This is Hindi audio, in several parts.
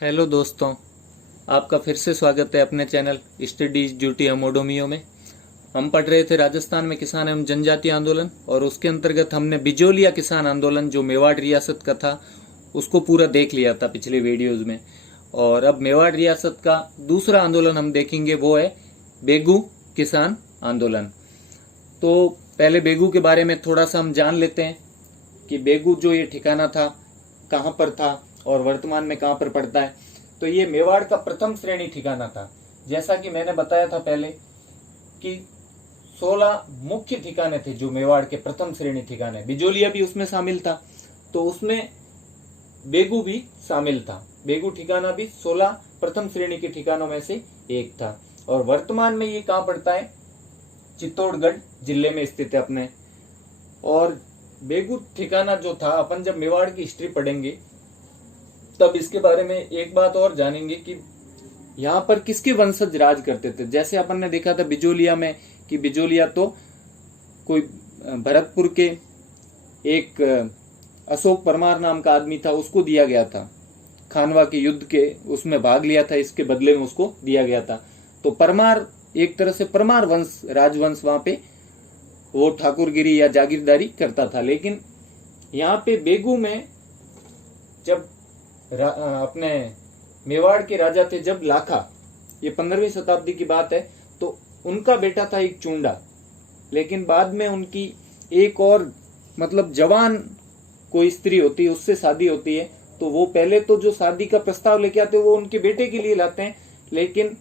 हेलो दोस्तों, आपका फिर से स्वागत है अपने चैनल स्टडीज ड्यूटी अमोडोमियो में। हम पढ़ रहे थे राजस्थान में किसान एवं जनजातीय आंदोलन, और उसके अंतर्गत हमने बिजोलिया किसान आंदोलन जो मेवाड़ रियासत का था उसको पूरा देख लिया था पिछले वीडियोज में। और अब मेवाड़ रियासत का दूसरा आंदोलन हम देखेंगे, वो है बेगू किसान आंदोलन। तो पहले बेगू के बारे में थोड़ा सा हम जान लेते हैं कि बेगू जो ये ठिकाना था कहाँ पर था और वर्तमान में कहाँ पर पड़ता है। तो ये मेवाड़ का प्रथम श्रेणी ठिकाना था। जैसा कि मैंने बताया था पहले कि 16 मुख्य ठिकाने थे जो मेवाड़ के प्रथम श्रेणी ठिकाने, बिजोलिया भी उसमें शामिल था, तो उसमें बेगू भी शामिल था। बेगू ठिकाना भी 16 प्रथम श्रेणी के ठिकानों में से एक था। और वर्तमान में ये कहाँ पड़ता है? चित्तौड़गढ़ जिले में स्थित है अपने। और बेगू ठिकाना जो था, अपन जब मेवाड़ की हिस्ट्री पढ़ेंगे तब इसके बारे में एक बात और जानेंगे कि यहाँ पर किसके वंशज राज करते थे। जैसे अपन ने देखा था बिजोलिया में कि बिजोलिया तो कोई भरतपुर के एक अशोक परमार नाम का आदमी था, उसको दिया गया था। खानवा के युद्ध के उसमें भाग लिया था, इसके बदले में उसको दिया गया था। तो परमार एक तरह से परमार वंश, राजवंश वहां पे वो ठाकुरगिरी या जागीरदारी करता था। लेकिन यहाँ पे बेगू में जब अपने मेवाड़ के राजा थे, जब लाखा, ये 15वीं शताब्दी की बात है, तो उनका बेटा था एक चुंडा। लेकिन बाद में उनकी एक और मतलब जवान कोई स्त्री होती है, उससे शादी होती है। तो वो पहले तो जो शादी का प्रस्ताव लेके आते हैं वो उनके बेटे के लिए लाते हैं। लेकिन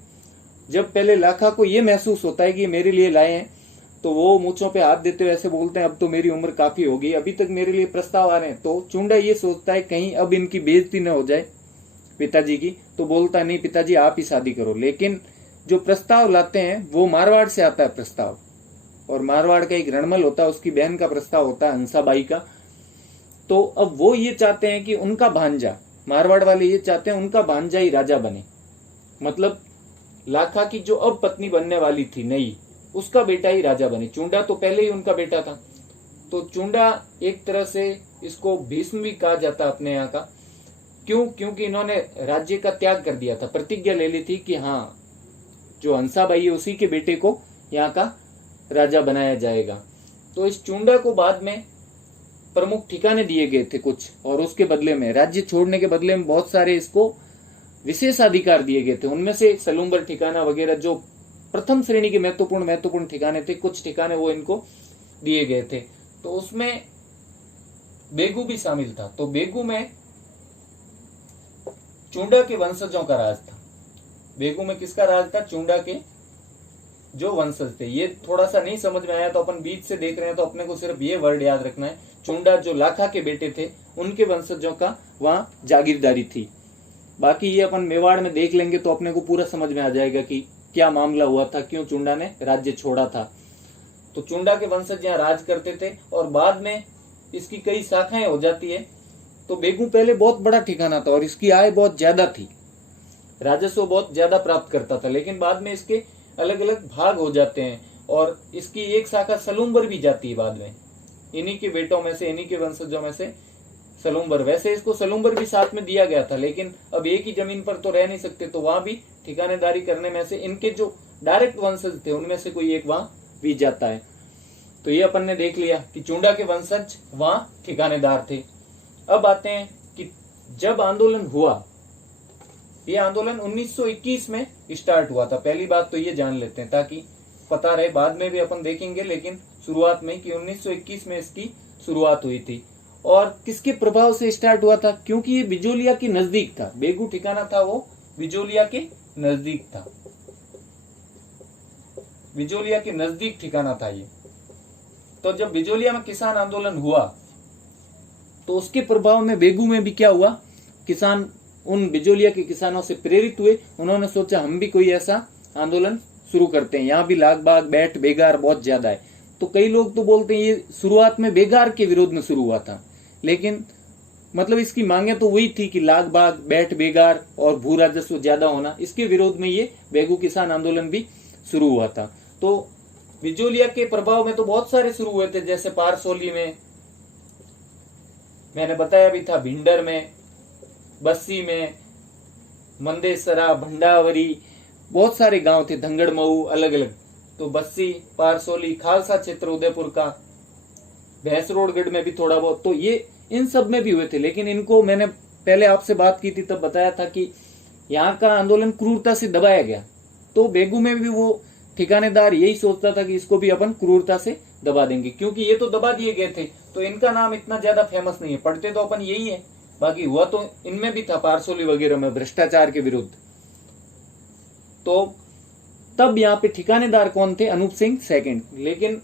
जब पहले लाखा को ये महसूस होता है कि ये मेरे लिए लाए हैं, तो वो मूंछों पे हाथ देते हुए ऐसे बोलते हैं, अब तो मेरी उम्र काफी होगी, अभी तक मेरे लिए प्रस्ताव आ रहे हैं। तो चुंडा ये सोचता है कहीं अब इनकी बेइज्जती न हो जाए पिताजी की, तो बोलता नहीं पिताजी आप ही शादी करो। लेकिन जो प्रस्ताव लाते हैं वो मारवाड़ से आता है प्रस्ताव, और मारवाड़ का एक रणमल होता है, उसकी बहन का प्रस्ताव होता है, हंसाबाई का। तो अब वो ये चाहते हैं कि उनका भांजा, मारवाड़ वाले ये चाहते हैं उनका भांजा ही राजा बने। मतलब लाखा की जो अब पत्नी बनने वाली थी नई, उसका बेटा ही राजा बने। चुंडा तो पहले ही उनका बेटा था। तो चुंडा एक तरह से इसको भीष्म भी कहा जाता है अपने यहाँ का। क्यों? क्योंकि इन्होंने राज्य का त्याग कर दिया था, प्रतिज्ञा ले ली थी कि हाँ जो हंसाबाई है उसी के बेटे को यहाँ का राजा बनाया जाएगा। तो इस चुंडा को बाद में प्रमुख ठिकाने दिए गए थे कुछ, और उसके बदले में, राज्य छोड़ने के बदले में बहुत सारे इसको विशेषाधिकार दिए गए थे। उनमें से सलूम्बर ठिकाना वगैरह जो प्रथम श्रेणी के महत्वपूर्ण ठिकाने थे, कुछ ठिकाने वो इनको दिए गए थे। तो उसमें बेगू भी शामिल था। तो बेगू में चुंडा के वंशजों का राज था। बेगू में किसका राज था? चुंडा के जो वंशज थे। ये थोड़ा सा नहीं समझ में आया तो अपन बीच से देख रहे हैं, तो अपने को सिर्फ ये वर्ड याद रखना है, चुंडा जो लाखा के बेटे थे उनके वंशजों का वहां जागीरदारी थी। बाकी ये अपन मेवाड़ में देख लेंगे तो अपने को पूरा समझ में आ जाएगा कि क्या मामला हुआ था, क्यों चुंडा ने राज्य छोड़ा था। तो चुंडा के वंशज यहाँ राज करते थे, और बाद में इसकी कई शाखाएं हो जाती है। तो बेगू पहले बहुत बड़ा ठिकाना था और इसकी आय बहुत ज्यादा थी, राजस्व बहुत ज्यादा प्राप्त करता था। लेकिन बाद में इसके अलग अलग भाग हो जाते हैं, और इसकी एक शाखा सलूम्बर भी जाती है बाद में, इन्हीं के बेटों में से, इन्हीं के वंशजों में से सलूम्बर। वैसे इसको सलूम्बर भी साथ में दिया गया था, लेकिन अब एक ही जमीन पर तो रह नहीं सकते, तो वहां भी ठिकानेदारी करने में से इनके जो डायरेक्ट वंशज थे उनमें से कोई एक वहां भी जाता है। तो ये अपन ने देख लिया कि चुंडा के वंशज वहां ठिकानेदार थे। अब आते हैं कि जब आंदोलन हुआ, ये आंदोलन 1921 में स्टार्ट हुआ था। पहली बात तो ये जान लेते हैं ताकि पता रहे, बाद में भी अपन देखेंगे, लेकिन शुरुआत में कि 1921 में इसकी शुरुआत हुई थी। और किसके प्रभाव से स्टार्ट हुआ था? क्योंकि ये बिजोलिया के नजदीक था, बेगू ठिकाना था वो बिजोलिया के नजदीक था, बिजोलिया के नजदीक ठिकाना था ये। तो जब बिजोलिया में किसान आंदोलन हुआ तो उसके प्रभाव में बेगू में भी क्या हुआ, किसान उन बिजोलिया के किसानों से प्रेरित हुए। उन्होंने सोचा हम भी कोई ऐसा आंदोलन शुरू करते हैं। यहाँ भी लाग बाग बैठ बेगार बहुत ज्यादा है। तो कई लोग तो बोलते हैं ये शुरुआत में बेगार के विरोध में शुरू हुआ था, लेकिन मतलब इसकी मांगे तो वही थी कि लाग बाग बैठ बेगार और भू राजस्व ज्यादा होना, इसके विरोध में ये बेगू किसान आंदोलन भी शुरू हुआ था। तो बिजोलिया के प्रभाव में तो बहुत सारे शुरू हुए थे, जैसे पारसोली में मैंने बताया भी था, भिंडर में, बस्सी में, मंदेसरा, भंडावरी, बहुत सारे गांव थे, धंगड़मऊ, अलग अलग। तो बस्सी, पारसोली, खालसा क्षेत्र उदयपुर का, भैंसरोडगढ़ में भी थोड़ा बहुत, तो ये इन सब में भी हुए थे। लेकिन इनको मैंने पहले आपसे बात की थी तब बताया था कि यहाँ का आंदोलन क्रूरता से दबाया गया। तो बेगू में भी वो ठिकानेदार यही सोचता था कि इसको भी अपन क्रूरता से दबा देंगे, क्योंकि ये तो दबा दिए गए थे, तो इनका नाम इतना ज्यादा फेमस नहीं है, पढ़ते तो अपन यही है। बाकी हुआ तो इनमें भी था, पारसोली वगैरह में, भ्रष्टाचार के विरुद्ध। तो तब यहाँ पे ठिकानेदार कौन थे? अनूप सिंह सेकंड। लेकिन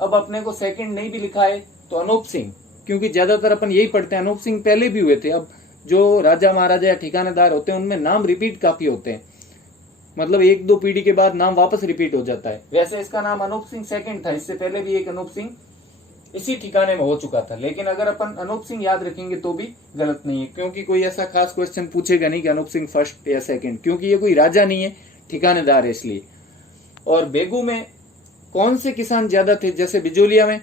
अब अपने को सेकंड नहीं भी लिखा है तो अनूप सिंह, क्योंकि ज्यादातर अपन यही पढ़ते हैं। अनूप सिंह पहले भी हुए थे। अब जो राजा महाराजा या ठिकानेदार होते हैं उनमें नाम रिपीट काफी होते हैं, मतलब एक दो पीढ़ी के बाद नाम वापस रिपीट हो जाता है। वैसे इसका नाम अनूप सिंह सेकंड था, इससे पहले भी एक अनूप सिंह इसी ठिकाने में हो चुका था। लेकिन अगर अपन अनूप सिंह याद रखेंगे तो भी गलत नहीं है, क्योंकि कोई ऐसा खास क्वेश्चन पूछेगा नहीं कि अनूप सिंह फर्स्ट या सेकंड, क्योंकि ये कोई राजा नहीं है, ठिकानेदार है इसलिए। और बेगू में कौन से किसान ज्यादा थे? जैसे बिजोलिया में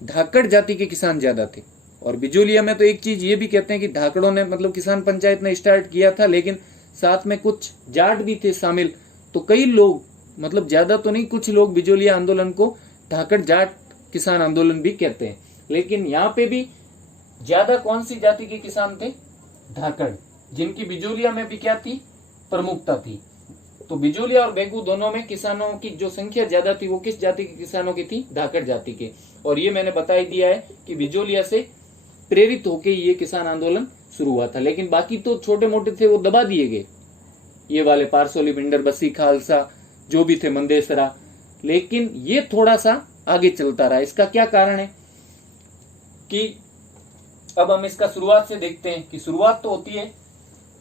धाकड़ जाति के किसान ज्यादा थे, और बिजोलिया में तो एक चीज ये भी कहते हैं कि धाकड़ों ने, मतलब किसान पंचायत ने स्टार्ट किया था, लेकिन साथ में कुछ जाट भी थे शामिल। तो कई लोग, मतलब ज्यादा तो नहीं, कुछ लोग बिजोलिया आंदोलन को धाकड़ जाट किसान आंदोलन भी कहते हैं। लेकिन यहाँ पे भी ज्यादा कौन सी जाति के किसान थे? धाकड़, जिनकी बिजोलिया में भी क्या थी? प्रमुखता थी। तो बिजोलिया और बेगू दोनों में किसानों की जो संख्या ज्यादा थी वो किस जाति के किसानों की थी? धाकड़ जाति के। और ये मैंने बता ही दिया है कि बिजोलिया से प्रेरित होकर ये किसान आंदोलन शुरू हुआ था। लेकिन बाकी तो छोटे मोटे थे, वो दबा दिए गए, ये वाले पारसोली, भिंडर, बस्सी, खालसा जो भी थे, मंदेसरा। लेकिन ये थोड़ा सा आगे चलता रहा। इसका क्या कारण है कि अब हम इसका शुरुआत से देखते हैं कि शुरुआत तो होती है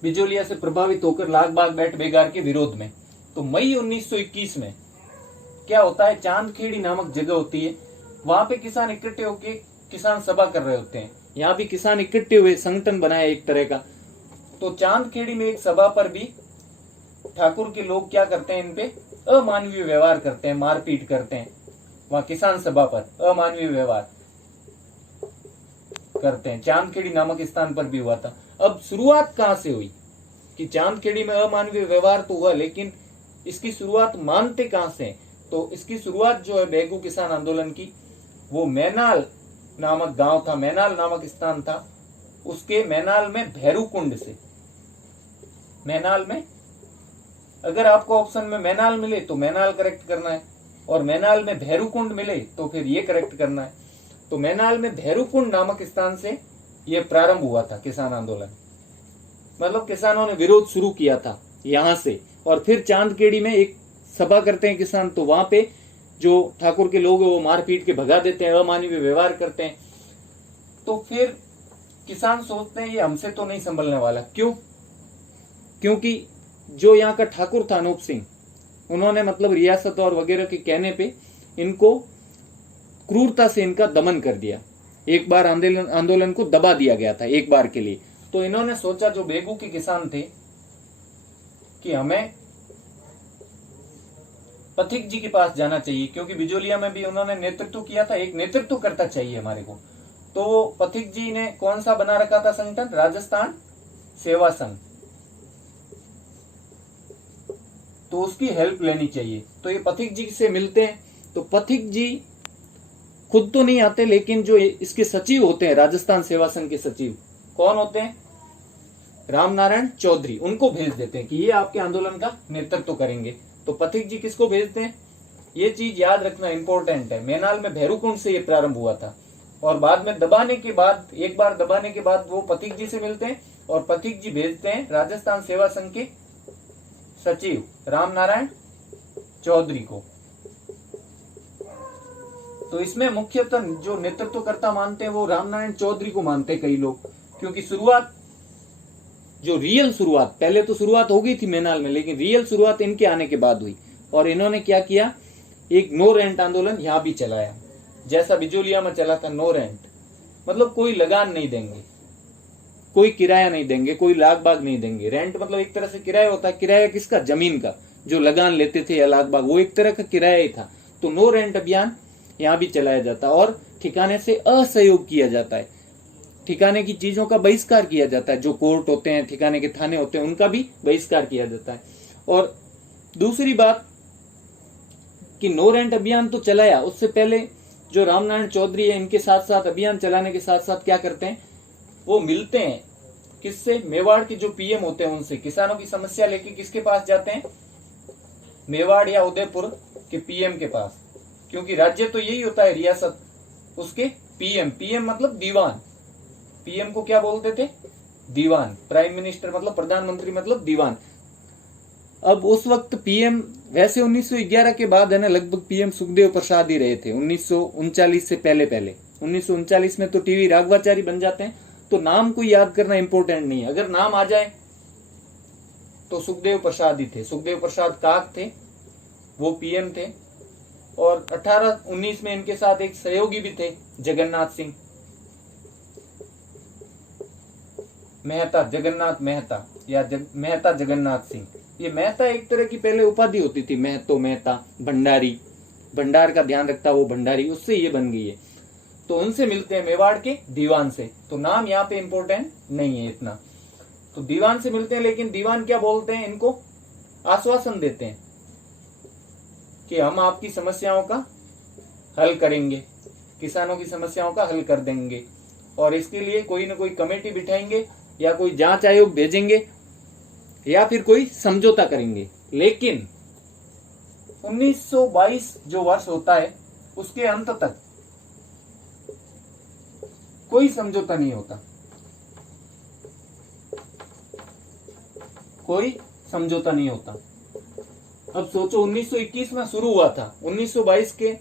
बिजोलिया से प्रभावित होकर लाख बाग बैठ बेगार के विरोध में। तो मई 1921 में क्या होता है? चांदखेड़ी नामक जगह होती है, वहां पे किसान इकट्ठे होके किसान सभा कर रहे होते हैं। यहाँ भी किसान इकट्ठे हुए, संगठन बनाया एक तरह का। तो चांदखेड़ी में एक सभा पर भी ठाकुर के लोग क्या करते हैं? इन पे अमानवीय व्यवहार करते हैं, मारपीट करते हैं। वहां किसान सभा पर अमानवीय व्यवहार करते हैं। चांदखेड़ी नामक स्थान पर भी हुआ था। अब शुरुआत कहां से हुई कि चांदखेड़ी में अमानवीय व्यवहार तो हुआ, लेकिन इसकी शुरुआत मानते कहां से? तो इसकी शुरुआत जो है बेगू किसान आंदोलन की, वो मैनाल नामक गांव था, मैनाल नामक स्थान था, उसके मैनाल में भैरूकुंड से। मैनाल में, अगर आपको ऑप्शन में मैनाल मिले तो मैनाल करेक्ट करना है, और मैनाल में भैरूकुंड मिले तो फिर ये करेक्ट करना है। तो मैनाल में भैरूकुंड नामक स्थान से ये प्रारंभ हुआ था किसान आंदोलन, मतलब किसानों ने विरोध शुरू किया था यहां से। और फिर चांदखेड़ी में एक सभा करते हैं किसान, तो वहां पे जो ठाकुर के लोग हैं वो मारपीट के भगा देते हैं, अमानवीय व्यवहार करते हैं। तो फिर किसान सोचते हैं ये हमसे तो नहीं संभलने वाला। क्यों? क्योंकि जो यहाँ का ठाकुर था अनूप सिंह, उन्होंने मतलब रियासत और वगैरह के कहने पे इनको क्रूरता से इनका दमन कर दिया। एक बार आंदोलन को दबा दिया गया था एक बार के लिए। तो इन्होंने सोचा, जो बेगू के किसान थे, कि हमें पथिक जी के पास जाना चाहिए, क्योंकि बिजोलिया में भी उन्होंने नेतृत्व किया था, एक नेतृत्व करता चाहिए हमारे को। तो पथिक जी ने कौन सा बना रखा था संगठन? राजस्थान सेवा संघ। तो उसकी हेल्प लेनी चाहिए। तो ये पथिक जी से मिलते हैं। तो पथिक जी खुद तो नहीं आते, लेकिन जो इसके सचिव होते हैं, राजस्थान सेवा संघ के सचिव कौन होते हैं? रामनारायण चौधरी, उनको भेज देते हैं कि ये आपके आंदोलन का नेतृत्व करेंगे। तो पथिक जी किसको भेजते हैं? ये चीज याद रखना इंपॉर्टेंट है। मैनाल में भैरूकुंड से ये प्रारंभ हुआ था, और बाद में दबाने के बाद, एक बार दबाने के बाद वो पथिक जी से मिलते हैं, और पथिक जी भेजते हैं राजस्थान सेवा संघ के सचिव रामनारायण चौधरी को। तो इसमें मुख्यतः जो नेतृत्वकर्ता मानते हैं वो रामनारायण चौधरी को मानते हैं कई लोग, क्योंकि शुरुआत, जो रियल शुरुआत, पहले तो शुरुआत हो गई थी मैनाल में, लेकिन रियल शुरुआत इनके आने के बाद हुई। और इन्होंने क्या किया? एक नो रेंट आंदोलन यहां भी चलाया, जैसा बिजोलिया में चला था। नो रेंट मतलब कोई लगान नहीं देंगे, कोई किराया नहीं देंगे, कोई लाग बाग नहीं देंगे। रेंट मतलब एक तरह से किराया होता है। किराया किसका? जमीन का। जो लगान लेते थे या लाग बाग, वो एक तरह का किराया ही था। तो नो रेंट अभियान यहाँ भी चलाया जाता है, और ठिकाने से असहयोग किया जाता है। ठिकाने की चीजों का बहिष्कार किया जाता है, जो कोर्ट होते हैं, ठिकाने के थाने होते हैं, उनका भी बहिष्कार किया जाता है। और दूसरी बात कि नो रेंट अभियान तो चलाया, उससे पहले जो रामनारायण चौधरी है, इनके साथ साथ अभियान चलाने के साथ साथ क्या करते हैं, वो मिलते हैं किससे, मेवाड़ के जो पीएम होते हैं उनसे। किसानों की समस्या लेके किसके पास जाते हैं, मेवाड़ या उदयपुर के पीएम के पास, क्योंकि राज्य तो यही होता है रियासत, उसके पीएम, पीएम मतलब दीवान, पीएम को क्या बोलते थे, दीवान, प्राइम मिनिस्टर मतलब प्रधानमंत्री मतलब दीवान। अब उस वक्त पीएम, वैसे 1911 के बाद है ना, लगभग पीएम सुखदेव प्रसाद ही रहे थे, 1939 से पहले 1939 में तो टीवी राघवाचारी बन जाते हैं, तो नाम को याद करना इंपॉर्टेंट नहीं है, अगर नाम आ जाए तो सुखदेव प्रसाद ही थे। सुखदेव प्रसाद काक थे, वो पीएम थे, और 1819 में इनके साथ एक सहयोगी भी थे, जगन्नाथ सिंह मेहता, जगन्नाथ मेहता या मेहता जगन्नाथ सिंह। ये मेहता एक तरह की पहले उपाधि होती थी, महतो, मेहता, भंडारी, भंडार का ध्यान रखता वो भंडारी, उससे ये बन गई है। तो उनसे मिलते हैं मेवाड़ के दीवान से, तो नाम यहाँ पे इंपॉर्टेंट नहीं है इतना। तो दीवान से मिलते हैं, लेकिन दीवान क्या बोलते हैं, इनको आश्वासन देते हैं कि हम आपकी समस्याओं का हल करेंगे, किसानों की समस्याओं का हल कर देंगे, और इसके लिए कोई ना कोई कमेटी बिठाएंगे, या कोई जांच आयोग भेजेंगे, या फिर कोई समझौता करेंगे। लेकिन 1922 जो वर्ष होता है, उसके अंत तक कोई समझौता नहीं होता, कोई समझौता नहीं होता। अब सोचो, 1921 में शुरू हुआ था, 1922 के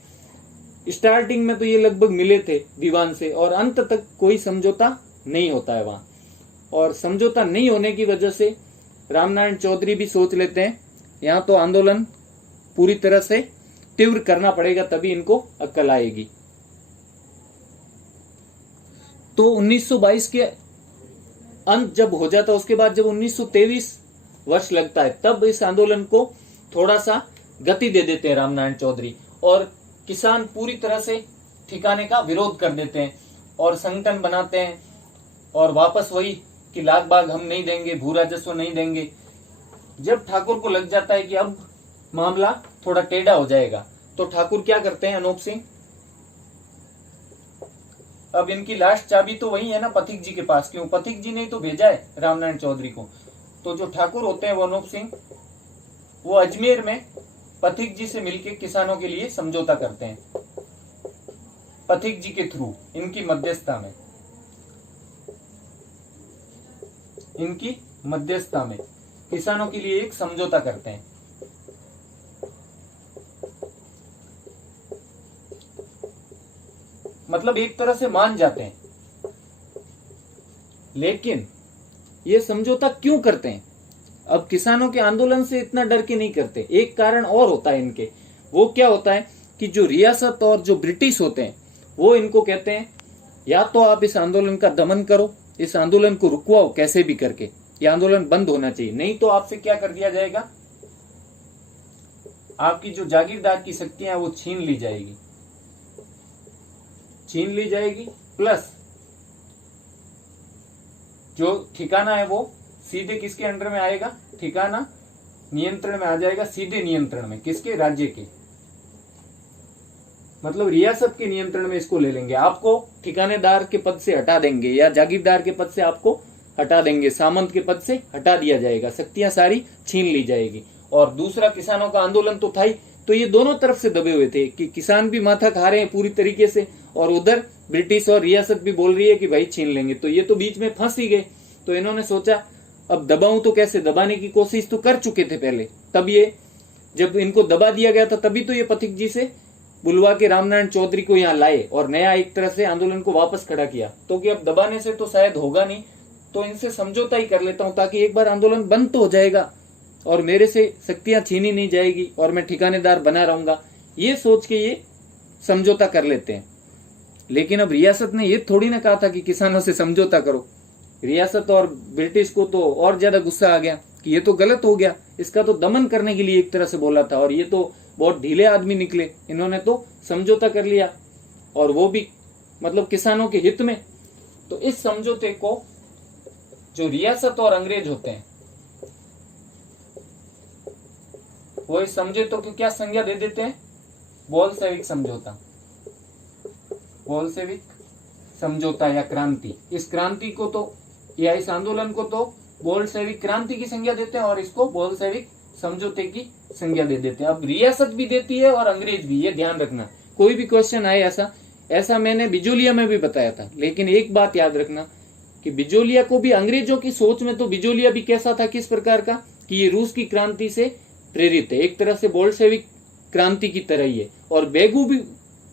स्टार्टिंग में तो ये लगभग मिले थे दीवान से, और अंत तक कोई समझौता नहीं होता है वहां। और समझौता नहीं होने की वजह से रामनारायण चौधरी भी सोच लेते हैं यहाँ तो आंदोलन पूरी तरह से तीव्र करना पड़ेगा, तभी इनको अक्ल आएगी। तो 1922 के अंत जब हो जाता, उसके बाद जब 1923 वर्ष लगता है, तब इस आंदोलन को थोड़ा सा गति दे देते हैं रामनारायण चौधरी, और किसान पूरी तरह से ठिकाने का विरोध कर देते हैं और संगठन बनाते हैं, और वापस वही कि लाग बाग हम नहीं देंगे, भू राजस्व नहीं देंगे। जब ठाकुर को लग जाता है कि अब मामला थोड़ा टेढ़ा हो जाएगा, तो ठाकुर क्या करते हैं, अनूप सिंह, अब इनकी लास्ट चाबी तो वही है ना पथिक जी के पास, क्यों, पथिक जी ने तो भेजा है रामनारायण चौधरी को। तो जो ठाकुर होते हैं वो अनूप सिंह, वो अजमेर में पथिक जी से मिलकर किसानों के लिए समझौता करते हैं, पथिक जी के थ्रू, इनकी मध्यस्थता में, इनकी मध्यस्थता में किसानों के लिए एक समझौता करते हैं। मतलब एक तरह से मान जाते हैं। लेकिन ये समझौता क्यों करते हैं? अब किसानों के आंदोलन से इतना डर के नहीं करते, एक कारण और होता है इनके। वो क्या होता है कि जो रियासत और जो ब्रिटिश होते हैं, वो इनको कहते हैं या तो आप इस आंदोलन का दमन करो, इस आंदोलन को रुकवाओ कैसे भी करके, ये आंदोलन बंद होना चाहिए, नहीं तो आपसे क्या कर दिया जाएगा, आपकी जो जागीरदार की शक्तियां वो छीन ली जाएगी, छीन ली जाएगी। प्लस जो ठिकाना है वो सीधे किसके अंडर में आएगा, ठिकाना नियंत्रण में आ जाएगा, सीधे नियंत्रण में, किसके, राज्य के, मतलब रियासत के नियंत्रण में इसको ले लेंगे। आपको ठिकानेदार के पद से हटा देंगे या जागीरदार के पद से आपको हटा देंगे, सामंत के पद से हटा दिया जाएगा, शक्तियां सारी छीन ली जाएगी। और दूसरा किसानों का आंदोलन तो था ही, तो ये दोनों तरफ से दबे हुए थे कि किसान भी माथा खा रहे हैं पूरी तरीके से, और उधर ब्रिटिश और रियासत भी बोल रही है कि भाई छीन लेंगे, तो ये तो बीच में फंस ही गए। तो इन्होंने सोचा अब दबाऊं तो कैसे, दबाने की कोशिश तो कर चुके थे पहले, तब ये जब इनको दबा दिया गया था तभी तो ये पथिक जी से बुलवा के रामनारायण चौधरी को यहाँ लाए और नया एक तरह से आंदोलन को वापस खड़ा किया। तो कि अब दबाने से तो शायद होगा नहीं, तो इनसे समझौता ही कर लेता हूं ताकि एक बार आंदोलन बंद तो हो जाएगा और मेरे से शक्तियां छीनी नहीं जाएगी और मैं ठिकानेदार बना रहूंगा, ये सोच के ये समझौता कर लेते हैं। लेकिन अब रियासत ने ये थोड़ी ना कहा था कि किसानों से समझौता करो, रियासत और ब्रिटिश को तो और ज्यादा गुस्सा आ गया कि ये तो गलत हो गया, इसका तो दमन करने के लिए एक तरह से बोला था और ये तो बहुत ढीले आदमी निकले, इन्होंने तो समझौता कर लिया और वो भी मतलब किसानों के हित में। तो इस समझौते को जो रियासत और अंग्रेज होते हैं वो इस समझौते को क्या संज्ञा दे देते हैं? बोल्शेविक समझौता, बोल्शेविक समझौता या क्रांति। इस क्रांति को तो या इस आंदोलन को तो बोल्शेविक क्रांति की संज्ञा देते हैं और इसको बोल्शेविक समझौते की संज्ञा दे देते हैं। अब रियासत भी देती है और अंग्रेज भी, ये ध्यान रखना। कोई भी क्वेश्चन आए ऐसा मैंने बिजोलिया में भी बताया था, लेकिन एक बात याद रखना कि बिजोलिया को भी अंग्रेजों की सोच में तो बिजोलिया भी कैसा था, किस प्रकार का, कि ये रूस की क्रांति से प्रेरित है, एक तरह से बोल्शेविक क्रांति की तरह ही है। और बेगू भी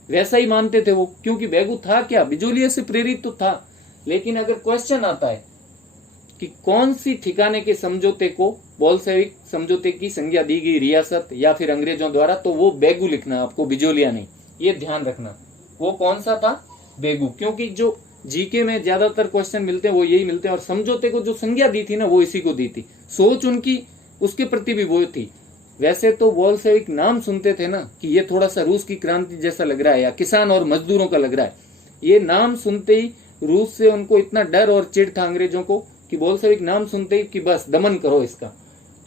वैसा ही मानते थे वो, क्योंकि बेगू था क्या, बिजोलिया से प्रेरित तो था। लेकिन अगर क्वेश्चन आता है कि कौन सी ठिकाने के समझौते को बोल्शेविक समझौते की संज्ञा दी गई, रियासत या फिर अंग्रेजों द्वारा, तो वो बेगू लिखना आपको, बिजोलिया नहीं। ये ध्यान रखना वो कौन सा था, बेगू। क्योंकि जो जीके में ज्यादातर क्वेश्चन मिलते हैं वो यही मिलते हैं, और समझौते को जो संज्ञा दी थी ना वो इसी को दी थी। सोच उनकी उसके प्रति भी वो थी। वैसे तो बोल्शेविक नाम सुनते थे ना कि ये थोड़ा सा रूस की क्रांति जैसा लग रहा है या किसान और मजदूरों का लग रहा है, ये नाम सुनते ही रूस से उनको इतना डर और चिढ़ था अंग्रेजों को कि बोल्शेविक नाम सुनते ही कि बस दमन करो इसका।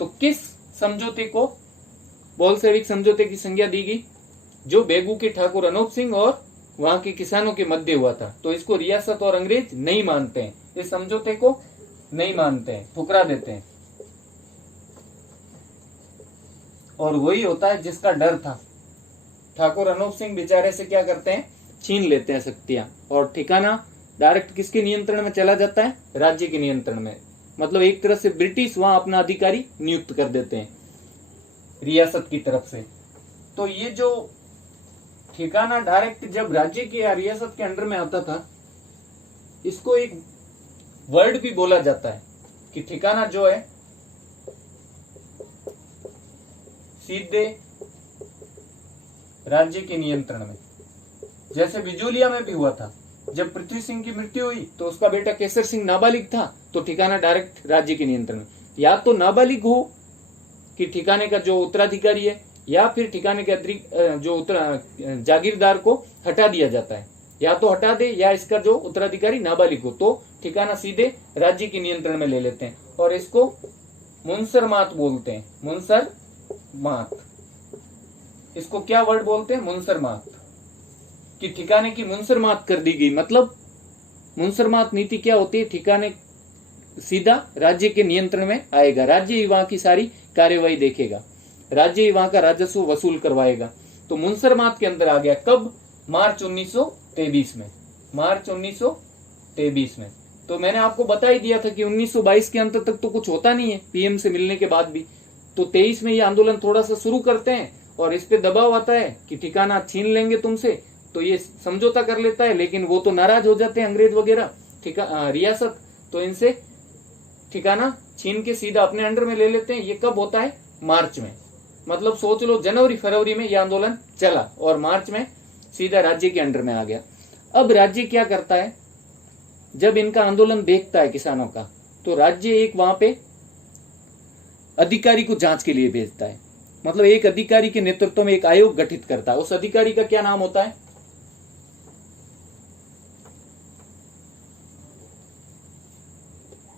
तो किस समझौते को बोल्शेविक समझौते की संज्ञा दी गई? जो बेगू के ठाकुर अनूप सिंह और वहां के किसानों के मध्य हुआ था। तो इसको रियासत और अंग्रेज नहीं मानते हैं, इस समझौते को नहीं मानते हैं, ठुकरा देते हैं। और वही होता है जिसका डर था। ठाकुर अनूप सिंह बेचारे से क्या करते हैं, छीन लेते हैं शक्तियां, और ठिकाना डायरेक्ट किसके नियंत्रण में चला जाता है, राज्य के नियंत्रण में। मतलब एक तरह से ब्रिटिश वहां अपना अधिकारी नियुक्त कर देते हैं रियासत की तरफ से। तो ये जो ठिकाना डायरेक्ट जब राज्य के या रियासत के अंडर में आता था, इसको एक वर्ड भी बोला जाता है कि ठिकाना जो है सीधे राज्य के नियंत्रण में। जैसे बिजोलिया में भी हुआ था, जब पृथ्वी सिंह की मृत्यु हुई तो उसका बेटा केसर सिंह नाबालिग था, तो ठिकाना डायरेक्ट राज्य के नियंत्रण में। या तो नाबालिग हो कि ठिकाने का जो उत्तराधिकारी है, या फिर ठिकाने के अतिरिक्त जो जागीरदार को हटा दिया जाता है, या तो हटा दे या इसका जो उत्तराधिकारी नाबालिग हो, तो ठिकाना सीधे राज्य के नियंत्रण में ले लेते हैं। और इसको मुंसरमात बोलते हैं, मुंसरमात। इसको क्या वर्ड बोलते हैं, मुंसरमात, कि ठिकाने की मुंसरमात कर दी गई। मतलब मुंसरमात नीति क्या होती है, ठिकाने सीधा राज्य के नियंत्रण में आएगा, राज्य ही वहां की सारी कार्यवाही देखेगा, राज्य ही वहां का राजस्व वसूल करवाएगा। तो मुंसरमात के अंदर आ गया। कब, मार्च 1923 में, मार्च 1923 में। तो मैंने आपको बता ही दिया था कि 1922 के अंत तक तो कुछ होता नहीं है पीएम से मिलने के बाद भी। तो 23 में ये आंदोलन थोड़ा सा शुरू करते हैं और इस पे दबाव आता है कि ठिकाना छीन लेंगे तुमसे, तो ये समझौता कर लेता है। लेकिन वो तो नाराज हो जाते हैं अंग्रेज वगैरह, रियासत, तो इनसे ठिकाना छीन के सीधा अपने अंडर में ले लेते हैं। ये कब होता है, मार्च में। मतलब सोच लो जनवरी फरवरी में यह आंदोलन चला और मार्च में सीधा राज्य के अंडर में आ गया। अब राज्य क्या करता है, जब इनका आंदोलन देखता है किसानों का, तो राज्य एक वहां पे अधिकारी को जांच के लिए भेजता है। मतलब एक अधिकारी के नेतृत्व में एक आयोग गठित करता है। उस अधिकारी का क्या नाम होता है,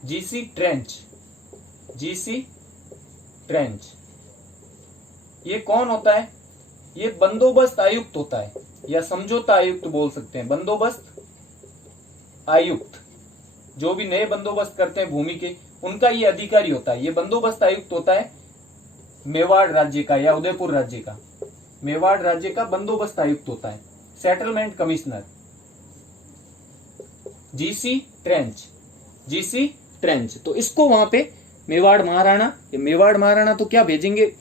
जीसी ट्रेंच। जीसी ट्रेंच ये कौन होता है, ये बंदोबस्त आयुक्त होता है, या समझौता आयुक्त बोल सकते हैं। बंदोबस्त आयुक्त, जो भी नए बंदोबस्त करते हैं भूमि के, उनका ये अधिकारी होता है। ये बंदोबस्त आयुक्त होता है मेवाड़ राज्य का या उदयपुर राज्य का। मेवाड़ राज्य का बंदोबस्त आयुक्त होता है, settlement commissioner, GC trench. GC trench, तो इसको वहां पे मेवाड़ महाराणा, मेवाड़ महाराणा तो क्या भेजेंगे,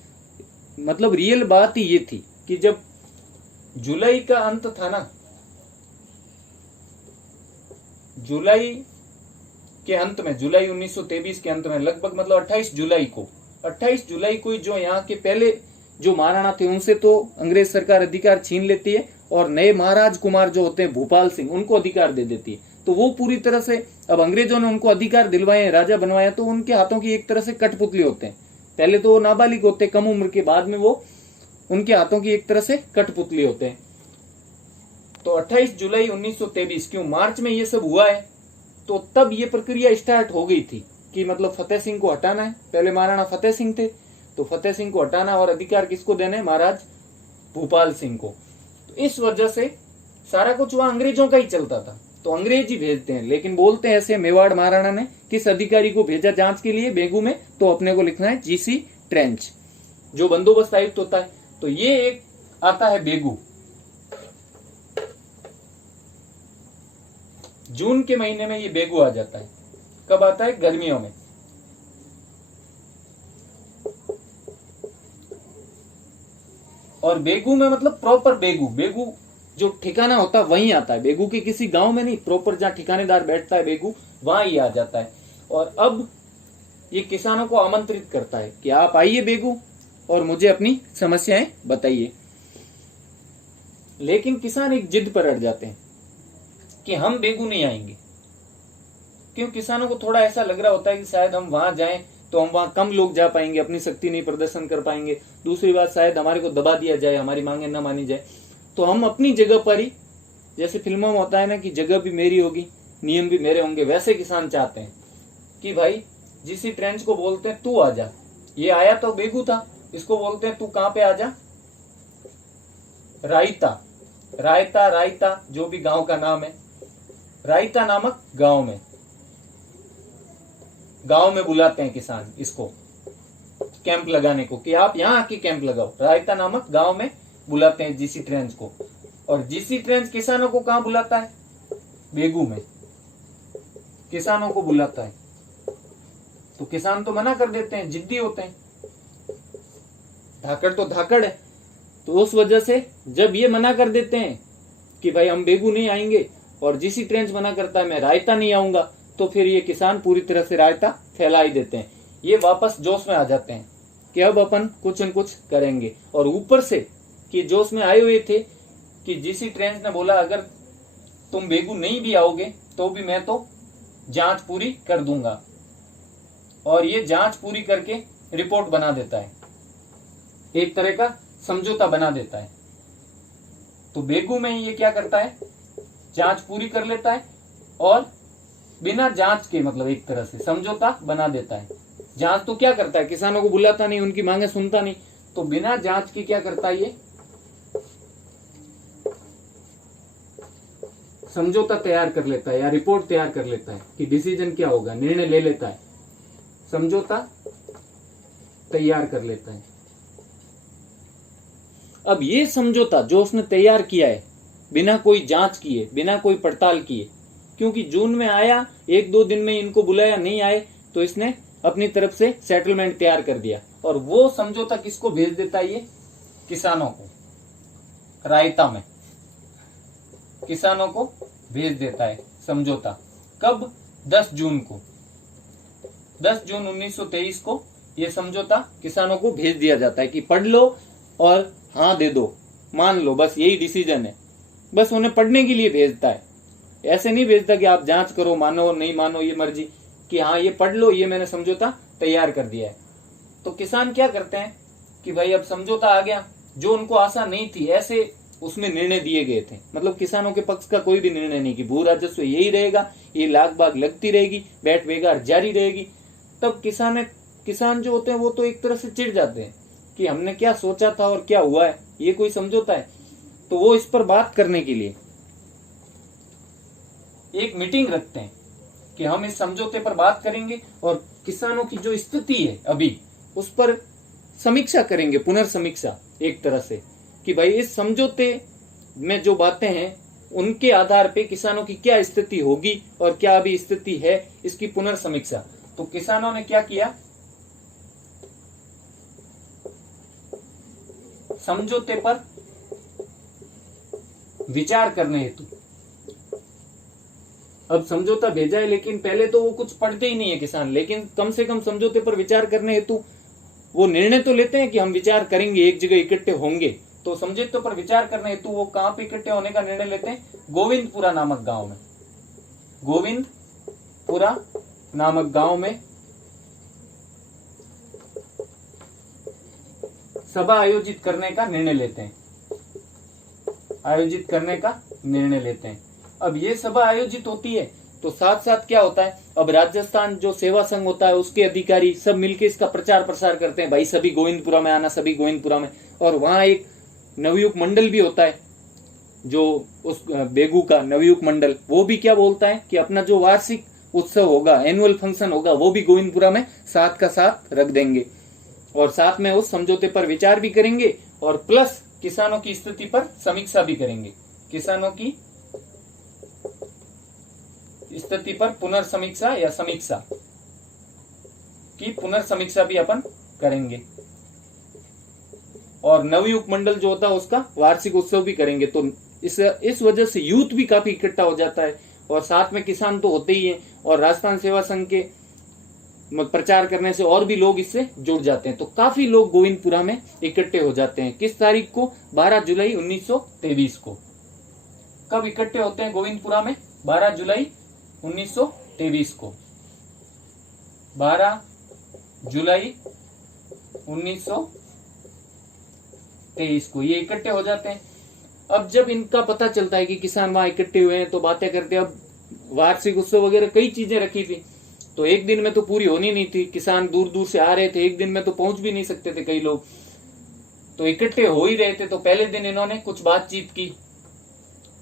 मतलब रियल बात ही ये थी कि जब जुलाई का अंत था ना, जुलाई के अंत में, जुलाई 1923 के अंत में लगभग, मतलब 28 जुलाई को जो यहाँ के पहले जो महाराणा थे उनसे तो अंग्रेज सरकार अधिकार छीन लेती है, और नए महाराज कुमार जो होते हैं भूपाल सिंह, उनको अधिकार दे देती है। तो वो पूरी तरह से, अब अंग्रेजों ने उनको अधिकार दिलवाए, राजा बनवाया, तो उनके हाथों की एक तरह से कठपुतली होते हैं। पहले तो वो नाबालिग होते, कम उम्र के, बाद में वो उनके हाथों की एक तरह से कठपुतली होते हैं। तो 28 जुलाई 1923, क्यों मार्च में ये सब हुआ है, तो तब ये प्रक्रिया स्टार्ट हो गई थी कि मतलब फतेह सिंह को हटाना है। पहले महाराणा फतेह सिंह थे, तो फतेह सिंह को हटाना और अधिकार किसको देने, महाराज भूपाल सिंह को। तो इस वजह से सारा कुछ वहां अंग्रेजों का ही चलता था, तो अंग्रेज ही भेजते हैं। लेकिन बोलते हैं ऐसे, मेवाड़ महाराणा ने किस अधिकारी को भेजा जांच के लिए बेगू में, तो अपने को लिखना है जीसी ट्रेंच, जो बंदोबस्त आयुक्त होता है। तो ये एक आता है बेगू। जून के महीने में ये बेगू आ जाता है। कब आता है, गर्मियों में। और बेगू में मतलब प्रॉपर बेगू, बेगू जो ठिकाना होता है वहीं आता है। बेगू के किसी गांव में नहीं, प्रॉपर जहां ठिकानेदार बैठता है बेगू, वहां ही आ जाता है। और अब ये किसानों को आमंत्रित करता है कि आप आइए बेगू और मुझे अपनी समस्याएं बताइए। लेकिन किसान एक जिद पर अड़ जाते हैं कि हम बेगू नहीं आएंगे, क्यों किसानों को थोड़ा ऐसा लग रहा होता है कि शायद हम वहां जाएं तो हम वहां कम लोग जा पाएंगे, अपनी शक्ति नहीं प्रदर्शन कर पाएंगे। दूसरी बात, शायद हमारे को दबा दिया जाए, हमारी मांगे न मानी जाए। तो हम अपनी जगह पर ही, जैसे फिल्मों में होता है ना कि जगह भी मेरी होगी, नियम भी मेरे होंगे, वैसे किसान चाहते हैं कि भाई जीसी ट्रेंच को बोलते हैं तू आ जा। ये आया तो बेगू था, इसको बोलते हैं तू कहां पे आ जा, रायता, रायता, रायता, जो भी गांव का नाम है, रायता नामक गांव में बुलाते हैं किसान इसको कैंप लगाने को, कि आप यहां आके कैंप लगाओ। रायता नामक गांव में बुलाते हैं जीसी ट्रेंच को। और जीसी ट्रेंच किसानों को कहां बुलाता है, बेगू में किसानों को बुलाता है। तो किसान तो मना कर देते हैं, जिद्दी होते हैं, धाकड़ तो धाकड़ है। तो उस वजह से जब ये मना कर देते हैं कि भाई हम बेगू नहीं आएंगे, और जीसी ट्रेंच मना करता है मैं रायता नहीं आऊंगा, तो फिर ये किसान पूरी तरह से रायता फैला ही देते हैं। ये वापस जोश में आ जाते हैं कि अब अपन कुछ न कुछ करेंगे। और ऊपर से कि जोश में आए हुए थे कि जीसी ट्रेंच ने बोला अगर तुम बेगू नहीं भी आओगे तो भी मैं तो जांच पूरी कर दूंगा। और ये जांच पूरी करके रिपोर्ट बना देता है, एक तरह का समझौता बना देता है। तो बेगू में ये क्या करता है, जांच पूरी कर लेता है और बिना जांच के, मतलब एक तरह से समझौता बना देता है। जांच तो क्या करता है, किसानों को बुलाता नहीं, उनकी मांगे सुनता नहीं, तो बिना जांच के क्या करता है, ये समझौता तैयार कर लेता है या रिपोर्ट तैयार कर लेता है कि डिसीजन क्या होगा, निर्णय ले लेता है, समझौता तैयार कर लेता है। अब ये समझौता जो उसने तैयार किया है बिना कोई जांच किए, बिना कोई पड़ताल किए, क्योंकि जून में आया, एक दो दिन में इनको बुलाया, नहीं आए तो इसने अपनी तरफ से सेटलमेंट तैयार कर दिया। और वो समझौता किसको भेज देता है, ये किसानों को, रायता में किसानों को भेज देता है समझौता। कब, 10 जून को, 10 जून 1923 को ये समझौता किसानों को भेज दिया जाता है कि पढ़ लो और हाँ दे दो, मान लो, बस यही डिसीजन है। बस उन्हें पढ़ने के लिए भेजता है, ऐसे नहीं भेजता कि आप जांच करो, मानो नहीं मानो ये मर्जी, कि हाँ ये पढ़ लो, ये मैंने समझौता तैयार कर दिया है। तो किसान क्या करते हैं कि भाई अब समझौता आ गया, जो उनको आशा नहीं थी, ऐसे उसमें निर्णय दिए गए थे, मतलब किसानों के पक्ष का कोई भी निर्णय नहीं कि भू राजस्व यही रहेगा, ये लाग बाग लगती रहेगी, बैठ बेगार जारी रहेगी। तब किसान जो होते हैं वो तो एक तरह से चिढ़ जाते हैं कि हमने क्या सोचा था और क्या हुआ है, ये कोई समझौता है। तो वो इस पर बात करने के लिए एक मीटिंग रखते हैं कि हम इस समझौते पर बात करेंगे और किसानों की जो स्थिति है अभी उस पर समीक्षा करेंगे, पुनर्समीक्षा एक तरह से, कि भाई इस समझौते में जो बातें हैं उनके आधार पे किसानों की क्या स्थिति होगी और क्या अभी स्थिति है, इसकी पुनर्समीक्षा। तो किसानों ने क्या किया, समझौते पर विचार करने हेतु अब समझौता भेजा है, लेकिन पहले तो वो कुछ पढ़ते ही नहीं है किसान, लेकिन कम से कम समझौते पर विचार करने हेतु वो निर्णय तो लेते हैं कि हम विचार करेंगे, एक जगह इकट्ठे होंगे। तो समझौते पर विचार करने हेतु वो कहां पे इकट्ठे होने का निर्णय लेते हैं, गोविंदपुरा नामक गांव में, गोविंदपुरा नामक गांव में सभा आयोजित करने का निर्णय लेते हैं, आयोजित करने का निर्णय लेते हैं। अब ये सभा आयोजित होती है तो तो साथ साथ क्या होता है, अब राजस्थान जो सेवा संघ होता है उसके अधिकारी सब मिलके इसका प्रचार प्रसार करते हैं, भाई सभी गोविंदपुरा में आना, सभी गोविंदपुरा में। और वहां एक नवयुग मंडल भी होता है, जो उस बेगू का नवयुग मंडल, वो भी क्या बोलता है कि अपना जो वार्षिक उत्सव होगा, एनुअल फंक्शन होगा, वो भी गोविंदपुरा में साथ का साथ रख देंगे और साथ में उस समझौते पर विचार भी करेंगे और प्लस किसानों की स्थिति पर समीक्षा भी करेंगे। किसानों की स्थिति पर पुनर्समीक्षा या समीक्षा की पुनर्समीक्षा भी अपन करेंगे और नवयुग मंडल जो होता है उसका वार्षिक उत्सव भी करेंगे। तो इस वजह से यूथ भी काफी इकट्ठा हो जाता है और साथ में किसान तो होते ही हैं और राजस्थान सेवा संघ के प्रचार करने से और भी लोग इससे जुड़ जाते हैं। तो काफी लोग गोविंदपुरा में इकट्ठे हो जाते हैं। किस तारीख को? 12 जुलाई 1923 को। कब इकट्ठे होते हैं गोविंदपुरा में? 12 जुलाई 1923 को। 12 जुलाई 1923 को ये इकट्ठे हो जाते हैं। अब जब इनका पता चलता है कि किसान वहां इकट्ठे हुए हैं तो बातें करते हैं। अब वार्षिक उत्सव वगैरह कई चीजें रखी थी, तो एक दिन में तो पूरी होनी नहीं थी। किसान दूर दूर से आ रहे थे, एक दिन में तो पहुंच भी नहीं सकते थे कई लोग, तो इकट्ठे हो ही रहे थे। तो पहले दिन इन्होंने कुछ बातचीत की।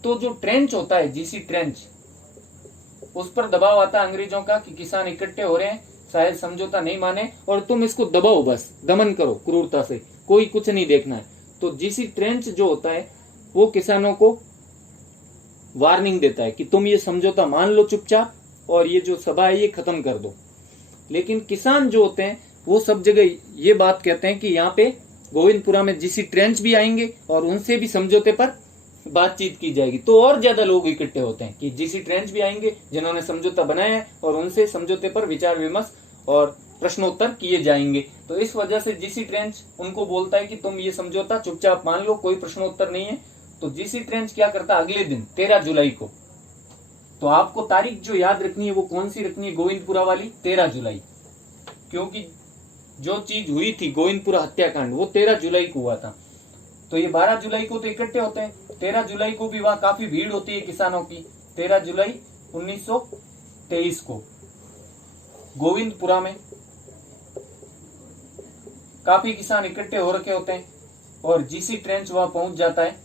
तो जो ट्रेंच होता है, जीसी ट्रेंच, उस पर दबाव आता है अंग्रेजों का कि किसान इकट्ठे हो रहे हैं, शायद समझौता नहीं माने और तुम इसको दबाओ, बस दमन करो क्रूरता से, कोई कुछ नहीं देखना है। तो जीसी ट्रेंच जो होता है वो किसानों को वार्निंग देता है कि तुम ये समझौता मान लो चुपचाप और ये जो सभा है ये खत्म कर दो। लेकिन किसान जो होते हैं वो सब जगह ये बात कहते हैं कि यहाँ पे गोविंदपुरा में जीसी ट्रेंच भी आएंगे और उनसे भी समझौते पर बातचीत की जाएगी। तो और ज्यादा लोग इकट्ठे होते हैं कि जीसी ट्रेंच भी आएंगे जिन्होंने समझौता बनाया है और उनसे समझौते पर विचार विमर्श और प्रश्नोत्तर किए जाएंगे। तो इस वजह से जीसी ट्रेंच उनको बोलता है कि तुम ये समझौता चुपचाप मान लो, कोई प्रश्नोत्तर नहीं है। तो जीसी ट्रेंच क्या करता है अगले दिन 13 जुलाई को, तो आपको तारीख जो याद रखनी है वो कौन सी रखनी है? गोविंदपुरा वाली 13 जुलाई, क्योंकि जो चीज हुई थी गोविंदपुरा हत्याकांड वो 13 जुलाई को हुआ था। तो ये 12 जुलाई को तो इकट्ठे होते हैं, 13 जुलाई को भी वहां काफी भीड़ होती है किसानों की। 13 जुलाई 1923 को गोविंदपुरा में काफी किसान इकट्ठे हो रखे होते हैं और जीसी ट्रेंच वहां पहुंच जाता है।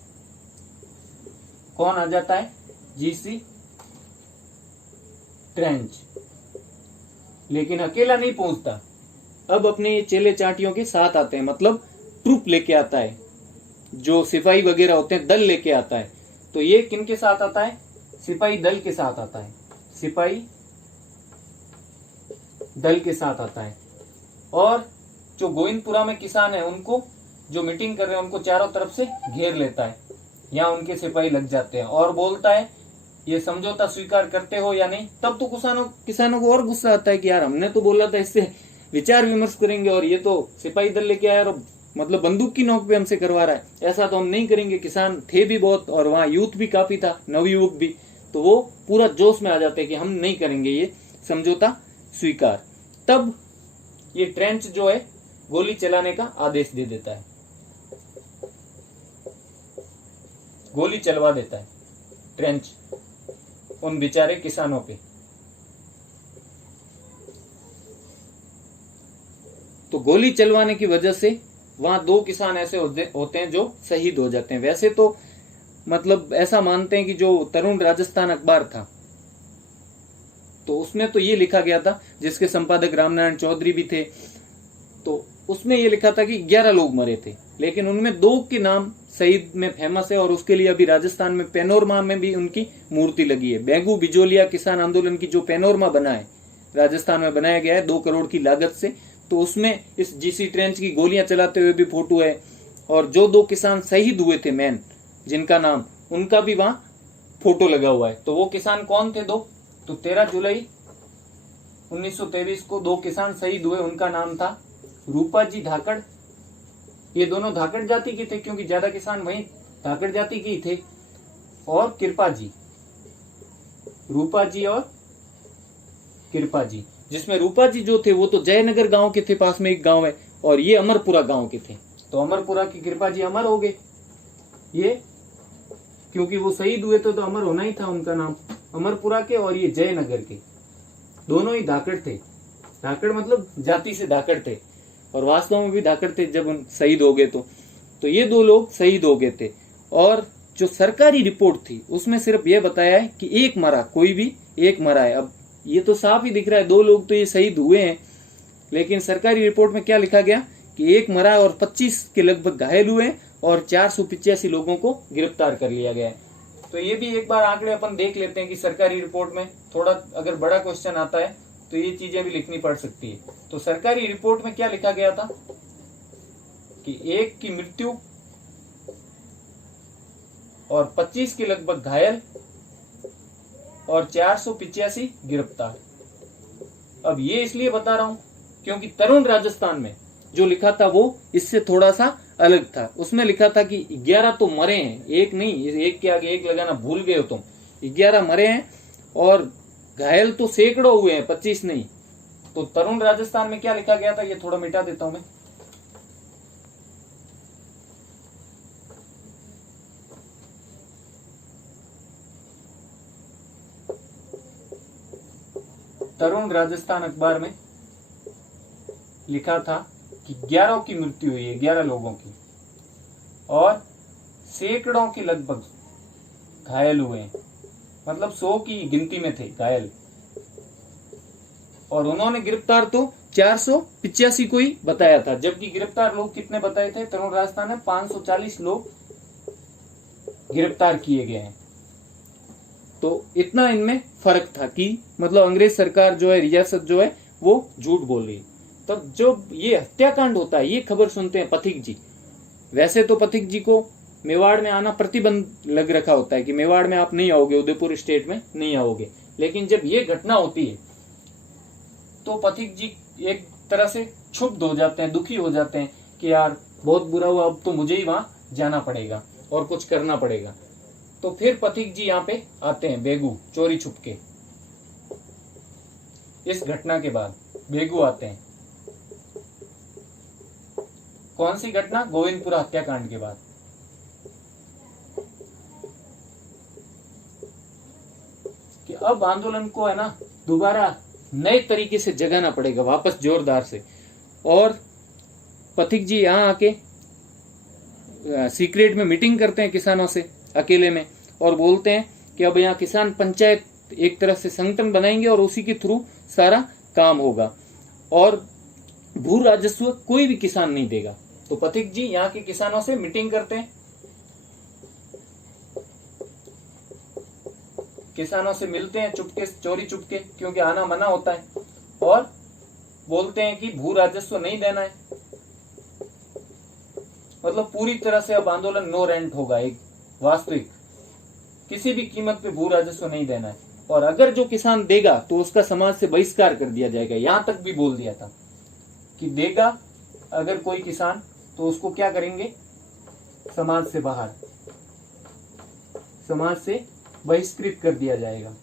कौन आ जाता है? GC trench. लेकिन अकेला नहीं पहुंचता, अब अपने ये चेले चाटियों के साथ आते हैं, मतलब ट्रूप लेके आता है, जो सिपाही वगैरह होते हैं दल लेके आता है। तो ये किन के साथ आता है? सिपाही दल के साथ आता है, सिपाही दल के साथ आता है। और जो गोविंदपुरा में किसान है उनको, जो मीटिंग कर रहे हैं उनको चारों तरफ से घेर लेता है, यहाँ उनके सिपाही लग जाते हैं और बोलता है ये समझौता स्वीकार करते हो या नहीं। तब तो किसानों को और गुस्सा आता है कि यार हमने तो बोला था इससे विचार विमर्श करेंगे और ये तो सिपाही दल लेके आया और मतलब बंदूक की नोक पे हमसे करवा रहा है, ऐसा तो हम नहीं करेंगे। किसान थे भी बहुत और वहाँ यूथ भी काफी था, नवयुवक भी, तो वो पूरा जोश में आ जाते हैं कि हम नहीं करेंगे ये समझौता स्वीकार। तब ये ट्रेंच जो है गोली चलाने का आदेश दे देता है, गोली चलवा देता है ट्रेंच उन बेचारे किसानों पे। तो गोली चलवाने की वजह से वहां 2 किसान ऐसे होते हैं जो शहीद हो जाते हैं। वैसे तो मतलब ऐसा मानते हैं कि जो तरुण राजस्थान अखबार था तो उसमें तो ये लिखा गया था, जिसके संपादक रामनारायण चौधरी भी थे, तो उसमें ये लिखा था कि 11 लोग मरे थे, लेकिन उनमें 2 के नाम शहीद में फेमस है और उसके लिए अभी राजस्थान में पैनोरमा में भी उनकी मूर्ति लगी है। बेगू बिजोलिया किसान आंदोलन की जो पैनोरमा बना है राजस्थान में बनाया गया है 2 करोड़ की लागत से, तो उसमें इस जीसी ट्रेंच की गोलियां चलाते हुए भी फोटो है और जो 2 किसान शहीद हुए थे मैन जिनका नाम, उनका भी वहां फोटो लगा हुआ है। तो वो किसान कौन थे 2? तो 13 जुलाई 1923 को 2 किसान शहीद हुए, उनका नाम था रूपा जी धाकड़। ये दोनों धाकड़ जाति के थे क्योंकि ज्यादा किसान वहीं धाकड़ जाति के ही थे। और कृपा जी, रूपा जी और कृपा जी, जिसमें रूपा जी जो थे वो तो जयनगर गांव के थे, पास में एक गांव है, और ये अमरपुरा गांव के थे। तो अमरपुरा की कृपा जी अमर हो गए ये, क्योंकि वो शहीद हुए थे तो अमर होना ही था उनका नाम। अमरपुरा के और ये जयनगर के, दोनों ही धाकड़ थे। धाकड़ मतलब जाति से धाकड़ थे और वास्तव में भी धाकड़ थे जब उन शहीद हो गए। तो ये 2 लोग शहीद हो गए थे और जो सरकारी रिपोर्ट थी उसमें सिर्फ ये बताया है कि एक मरा, कोई भी एक मरा है। अब ये तो साफ ही दिख रहा है 2 लोग तो ये शहीद हुए हैं, लेकिन सरकारी रिपोर्ट में क्या लिखा गया कि एक मरा और 25 के लगभग घायल हुए और 485 लोगों को गिरफ्तार कर लिया गया है। तो ये भी एक बार आंकड़े अपन देख लेते हैं कि सरकारी रिपोर्ट में थोड़ा अगर बड़ा क्वेश्चन आता है तो ये चीजें भी लिखनी पड़ सकती है। तो सरकारी रिपोर्ट में क्या लिखा गया था कि 1 की मृत्यु और 25 के लगभग घायल और 485 गिरफ्तार। अब ये इसलिए बता रहा हूं क्योंकि तरुण राजस्थान में जो लिखा था वो इससे थोड़ा सा अलग था। उसमें लिखा था कि 11 तो मरे हैं, एक नहीं, एक के आगे एक लगाना भूल गए हो तुम, 11 मरे हैं और घायल तो सैकड़ों हुए हैं, 25 नहीं। तो तरुण राजस्थान में क्या लिखा गया था ये थोड़ा मिटा देता हूं मैं। तरुण राजस्थान अखबार में लिखा था कि 11 की मृत्यु हुई है, 11 लोगों की, और सैकड़ों के लगभग घायल हुए हैं, मतलब 100 की गिनती में थे घायल। और उन्होंने गिरफ्तार तो 485 को ही बताया था, जबकि गिरफ्तार लोग कितने बताए थे तरुण राजस्थान में? 540 लोग गिरफ्तार किए गए हैं। तो इतना इनमें फर्क था कि मतलब अंग्रेज सरकार जो है, रियासत जो है वो झूठ बोल रही है। तब जो ये हत्याकांड होता है ये खबर सुनते हैं पथिक जी। वैसे तो पथिक जी को मेवाड़ में आना प्रतिबंध लग रखा होता है कि मेवाड़ में आप नहीं आओगे, उदयपुर स्टेट में नहीं आओगे, लेकिन जब ये घटना होती है तो पथिक जी एक तरह से क्षुब्ध हो जाते हैं, दुखी हो जाते हैं कि यार बहुत बुरा हुआ, अब तो मुझे ही वहां जाना पड़ेगा और कुछ करना पड़ेगा। तो फिर पथिक जी यहाँ पे आते हैं बेगू, चोरी छुपके। इस घटना के बाद बेगू आते हैं। कौन सी घटना? गोविंदपुरा हत्याकांड के बाद। कि अब आंदोलन को है ना दोबारा नए तरीके से जगाना पड़ेगा, वापस जोरदार से। और पथिक जी यहाँ आके सीक्रेट में मीटिंग करते हैं किसानों से अकेले में, और बोलते हैं कि अब यहाँ किसान पंचायत एक तरह से संगठन बनाएंगे और उसी के थ्रू सारा काम होगा, और भू राजस्व कोई भी किसान नहीं देगा। तो पथिक जी यहाँ के किसानों से मीटिंग करते हैं, किसानों से मिलते हैं चुपके, चोरी चुपके, क्योंकि आना मना होता है, और बोलते हैं कि भू राजस्व नहीं देना है। मतलब पूरी तरह से अब आंदोलन नो रेंट होगा, एक वास्तविक, किसी भी कीमत पे भू राजस्व नहीं देना है, और अगर जो किसान देगा तो उसका समाज से बहिष्कार कर दिया जाएगा। यहां तक भी बोल दिया था कि देगा अगर कोई किसान तो उसको क्या करेंगे, समाज से बाहर, समाज से बहिष्कृत कर दिया जाएगा।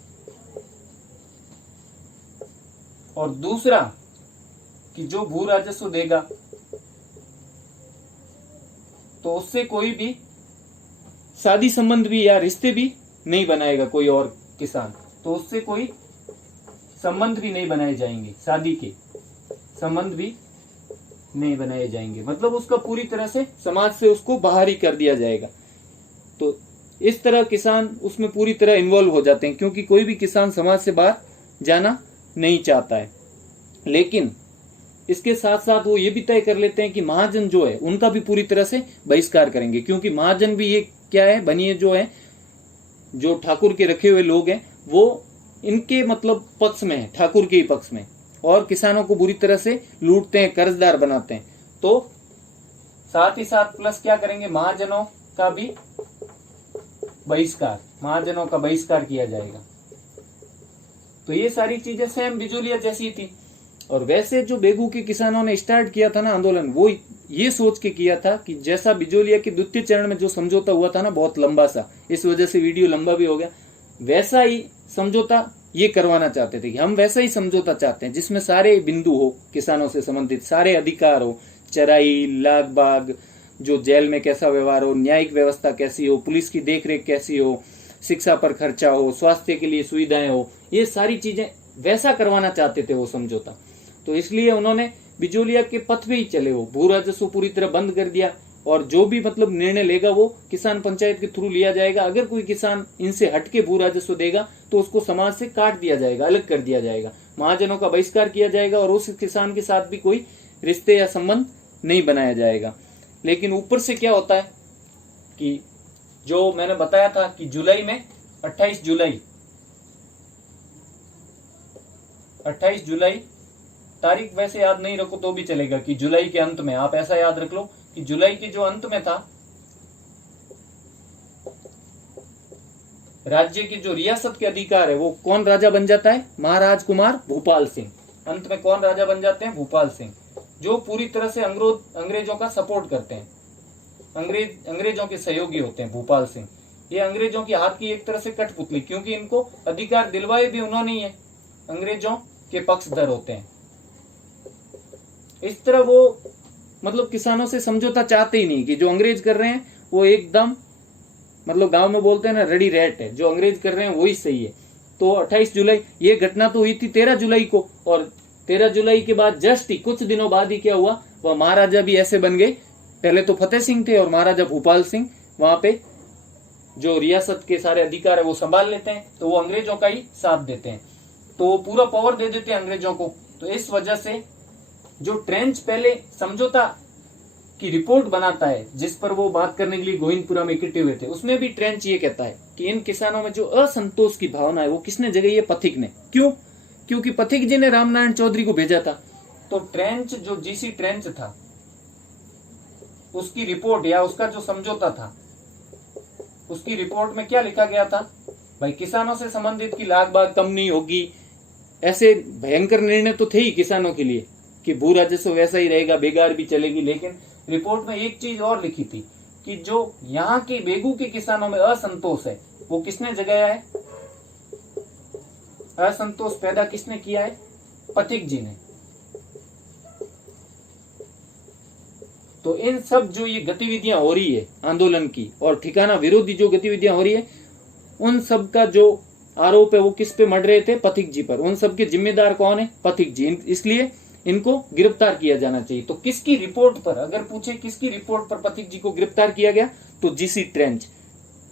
और दूसरा कि जो भू राजस्व देगा तो उससे कोई भी शादी संबंध भी या रिश्ते भी नहीं बनाएगा कोई और किसान, तो उससे कोई संबंध भी नहीं बनाए जाएंगे, शादी के संबंध भी नहीं बनाए जाएंगे। मतलब उसका पूरी तरह से समाज से उसको बाहर ही कर दिया जाएगा। तो इस तरह किसान उसमें पूरी तरह इन्वॉल्व हो जाते हैं, क्योंकि कोई भी किसान समाज से बाहर जाना नहीं चाहता है। लेकिन इसके साथ साथ वो ये भी तय कर लेते हैं कि महाजन जो है उनका भी पूरी तरह से बहिष्कार करेंगे, क्योंकि महाजन भी ये क्या है, बनिए जो है, जो ठाकुर के रखे हुए लोग हैं वो इनके मतलब पक्ष में है, ठाकुर के ही पक्ष में, और किसानों को बुरी तरह से लूटते हैं, कर्जदार बनाते हैं। तो साथ ही साथ प्लस क्या करेंगे, महाजनों का भी बहिष्कार, महाजनों का बहिष्कार किया जाएगा। तो ये सारी चीजें सेम बिजोलिया जैसी थी। और वैसे जो बेगू के किसानों ने स्टार्ट किया था ना आंदोलन, वो ये सोच के किया था कि जैसा बिजोलिया के द्वितीय चरण में जो समझौता हुआ था ना, बहुत लंबा सा, इस वजह से वीडियो लंबा भी हो गया, वैसा ही समझौता ये करवाना चाहते थे कि हम वैसा ही समझौता चाहते हैं जिसमें सारे बिंदु हो, किसानों से संबंधित सारे अधिकार हो, चराई, लाग बाग, जो जेल में कैसा व्यवहार हो, न्यायिक व्यवस्था कैसी हो, पुलिस की देखरेख कैसी हो, शिक्षा पर खर्चा हो, स्वास्थ्य के लिए सुविधाएं हो, ये सारी चीजें वैसा करवाना चाहते थे वो समझौता। तो इसलिए उन्होंने बिजोलिया के पथ पे ही चले, वो भू राजस्व पूरी तरह बंद कर दिया और जो भी मतलब निर्णय लेगा वो किसान पंचायत के थ्रू लिया जाएगा। अगर कोई किसान इनसे हटके भू राजस्व देगा तो उसको समाज से काट दिया जाएगा, अलग कर दिया जाएगा, महाजनों का बहिष्कार किया जाएगा और उस किसान के साथ भी कोई रिश्ते या संबंध नहीं बनाया जाएगा। लेकिन ऊपर से क्या होता है कि जो मैंने बताया था कि जुलाई में 28 जुलाई तारीख वैसे याद नहीं रखो तो भी चलेगा कि जुलाई के अंत में, आप ऐसा याद रख लो कि जुलाई के जो अंत में था, राज्य की जो रियासत के अधिकार है वो कौन राजा बन जाता है? महाराज कुमार भूपाल सिंह। अंत में कौन राजा बन जाते हैं? भूपाल सिंह, जो पूरी तरह से अंग्रेजों का सपोर्ट करते हैं, अंग्रेजों के सहयोगी होते हैं भूपाल सिंह। ये अंग्रेजों की हाथ की एक तरह से कठपुतली, क्योंकि इनको अधिकार दिलवाए भी उन्होंने ही है, अंग्रेजों के पक्षधर होते हैं। इस तरह वो मतलब किसानों से समझौता चाहते ही नहीं कि जो अंग्रेज कर रहे हैं वो एकदम मतलब गांव में बोलते हैं ना रेडी रेट है, जो अंग्रेज कर रहे हैं वही सही है। तो 28 जुलाई ये घटना तो हुई थी 13 जुलाई को, और 13 जुलाई के बाद जस्ट ही कुछ दिनों बाद ही क्या हुआ, वह महाराजा भी ऐसे बन गए। पहले तो फतेह सिंह थे और महाराजा भूपाल सिंह वहां पे जो रियासत के सारे अधिकार है वो संभाल लेते हैं, तो वो अंग्रेजों का ही साथ देते हैं, तो वो पूरा पावर दे देते हैं अंग्रेजों को। तो इस वजह से जो ट्रेंच पहले समझौता की रिपोर्ट बनाता है, जिस पर वो बात करने के लिए गोविंदपुरा में इकट्ठे हुए थे, उसमें भी ट्रेंच ये कहता है कि इन किसानों में जो असंतोष की भावना है वो किसने जगाई है? पथिक ने। क्यों? क्योंकि पथिक जी ने रामनारायण चौधरी को भेजा था। तो ट्रेंच जो जीसी ट्रेंच था उसकी रिपोर्ट या उसका जो समझौता था उसकी रिपोर्ट में क्या लिखा गया था? भाई किसानों से संबंधित की लाग बाग कम नहीं होगी, ऐसे भयंकर निर्णय तो थे ही किसानों के लिए कि भू राजस्व वैसा ही रहेगा, बेगार भी चलेगी। लेकिन रिपोर्ट में एक चीज और लिखी थी कि जो यहाँ के बेगू के किसानों में असंतोष है वो किसने जगाया है? असंतोष पैदा किसने किया है? पथिक जी ने। तो इन सब जो ये गतिविधियां हो रही है आंदोलन की और ठिकाना विरोधी जो गतिविधियां हो रही है, उन सब का जो आरोप है वो किस पे मढ़ रहे थे? पथिक जी पर। उन सब के जिम्मेदार कौन है? पथिक जी। इसलिए इनको गिरफ्तार किया जाना चाहिए। तो किसकी रिपोर्ट पर, अगर पूछे किसकी रिपोर्ट पर पथिक जी को गिरफ्तार किया गया, तो जीसी ट्रेंच,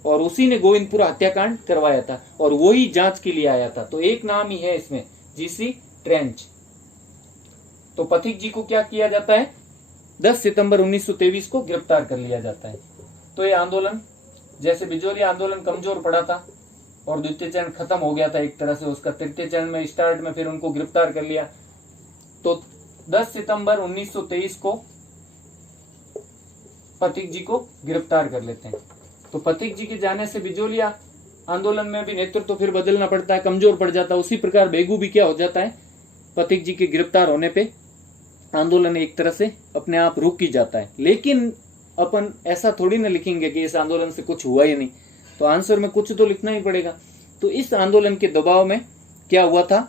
और उसी ने गोविंदपुरा हत्याकांड करवाया था और वो ही जांच के लिए आया था। तो एक नाम ही है इसमें, जीसी ट्रेंच। तो पथिक जी को क्या किया जाता है? 10 सितंबर 1923 को गिरफ्तार कर लिया जाता है। तो ये आंदोलन, जैसे बिजोलिया आंदोलन कमजोर पड़ा था और द्वितीय चरण खत्म हो गया था एक तरह से, उसका तृतीय चरण में स्टार्ट में फिर उनको गिरफ्तार कर लिया। तो 10 सितंबर 1923 को पथिक जी को गिरफ्तार कर लेते हैं। तो पथिक जी के जाने से बिजोलिया आंदोलन में भी नेतृत्व फिर बदलना पड़ता है, कमजोर पड़ जाता है। उसी प्रकार बेगू भी क्या हो जाता है, पथिक जी के गिरफ्तार होने पे आंदोलन एक तरह से अपने आप रुक ही जाता है। लेकिन अपन ऐसा थोड़ी ना लिखेंगे कि इस आंदोलन से कुछ हुआ ही नहीं, तो आंसर में कुछ तो लिखना ही पड़ेगा। तो इस आंदोलन के दबाव में क्या हुआ था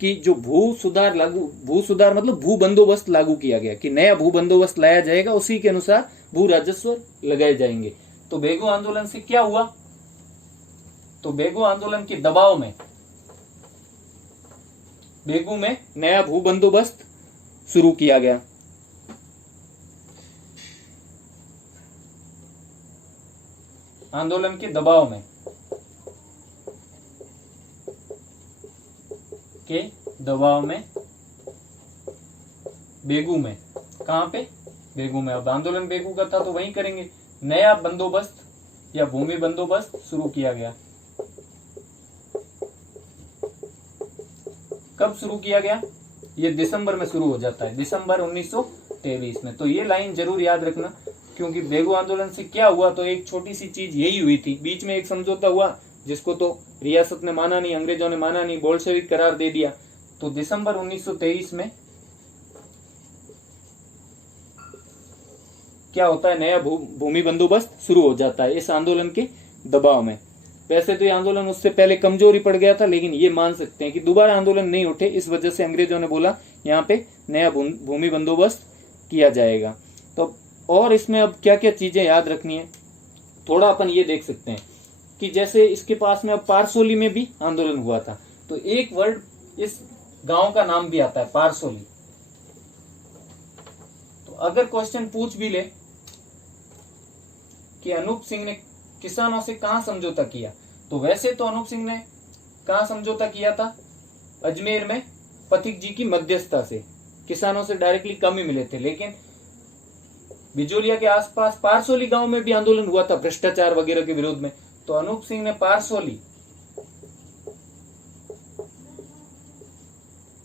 कि जो भू सुधार मतलब भू बंदोबस्त लागू किया गया कि नया भू बंदोबस्त लाया जाएगा, उसी के अनुसार भू राजस्व लगाए जाएंगे। तो बेगू आंदोलन से क्या हुआ? तो बेगू आंदोलन के दबाव में बेगू में नया भू बंदोबस्त शुरू किया गया। आंदोलन के दबाव में बेगू में, कहां पे? बेगू में। अब आंदोलन बेगू का था तो वहीं करेंगे। नया बंदोबस्त या भूमि बंदोबस्त शुरू किया गया। कब शुरू किया गया? ये दिसंबर में शुरू हो जाता है, दिसंबर 1923 में। तो ये लाइन जरूर याद रखना, क्योंकि बेगू आंदोलन से क्या हुआ, तो एक छोटी सी चीज यही हुई थी। बीच में एक समझौता हुआ जिसको तो रियासत ने माना नहीं, अंग्रेजों ने माना नहीं, बोल्शेविक करार दे दिया। तो दिसंबर 1923 में क्या होता है, नया भूमि बंदोबस्त शुरू हो जाता है इस आंदोलन के दबाव में। वैसे तो ये आंदोलन उससे पहले कमजोरी पड़ गया था, लेकिन ये मान सकते हैं कि दोबारा आंदोलन नहीं उठे, इस वजह से अंग्रेजों ने बोला यहाँ पे नया भूमि बंदोबस्त किया जाएगा। तो और इसमें अब क्या क्या चीजें याद रखनी है, थोड़ा अपन ये देख सकते हैं कि जैसे इसके पास में अब पारसोली में भी आंदोलन हुआ था, तो एक वर्ड इस गांव का नाम भी आता है, पारसोली। तो अगर क्वेश्चन पूछ भी ले कि अनूप सिंह ने किसानों से कहां समझौता किया, तो वैसे तो अनूप सिंह ने कहां समझौता किया था, अजमेर में पथिक जी की मध्यस्थता से। किसानों से डायरेक्टली कम ही मिले थे, लेकिन बिजोलिया के आसपास पारसोली गांव में भी आंदोलन हुआ था भ्रष्टाचार वगैरह के विरोध में। तो अनूप सिंह ने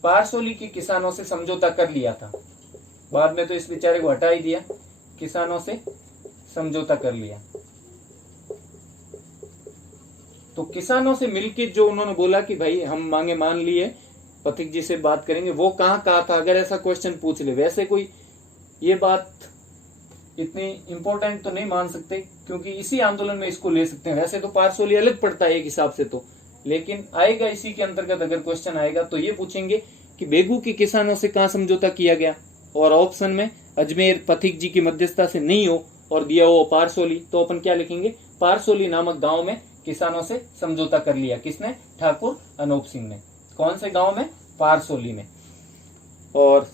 पारसोली के किसानों से समझौता कर लिया था। बाद में तो इस बेचारे को हटा ही दिया, किसानों से समझौता कर लिया। तो किसानों से मिलके जो उन्होंने बोला कि भाई हम मांगे मान लिए, पथिक जी से बात करेंगे, वो कहाँ कहा था, अगर ऐसा क्वेश्चन पूछ ले। वैसे कोई ये बात इतनी इंपॉर्टेंट तो नहीं मान सकते, क्योंकि इसी आंदोलन में इसको ले सकते हैं। वैसे तो पारसोली अलग पड़ता है एक हिसाब से तो, लेकिन आएगा इसी के अंतर्गत। अगर क्वेश्चन आएगा तो ये पूछेंगे कि बेगू के किसानों से कहां समझौता किया गया, और ऑप्शन में अजमेर पथिक जी की मध्यस्थता से नहीं हो और दिया हो पारसोली, तो अपन क्या लिखेंगे, पारसोली नामक गांव में किसानों से समझौता कर लिया। किसने, ठाकुर अनूप सिंह ने। कौन से गांव में, पारसोली में। और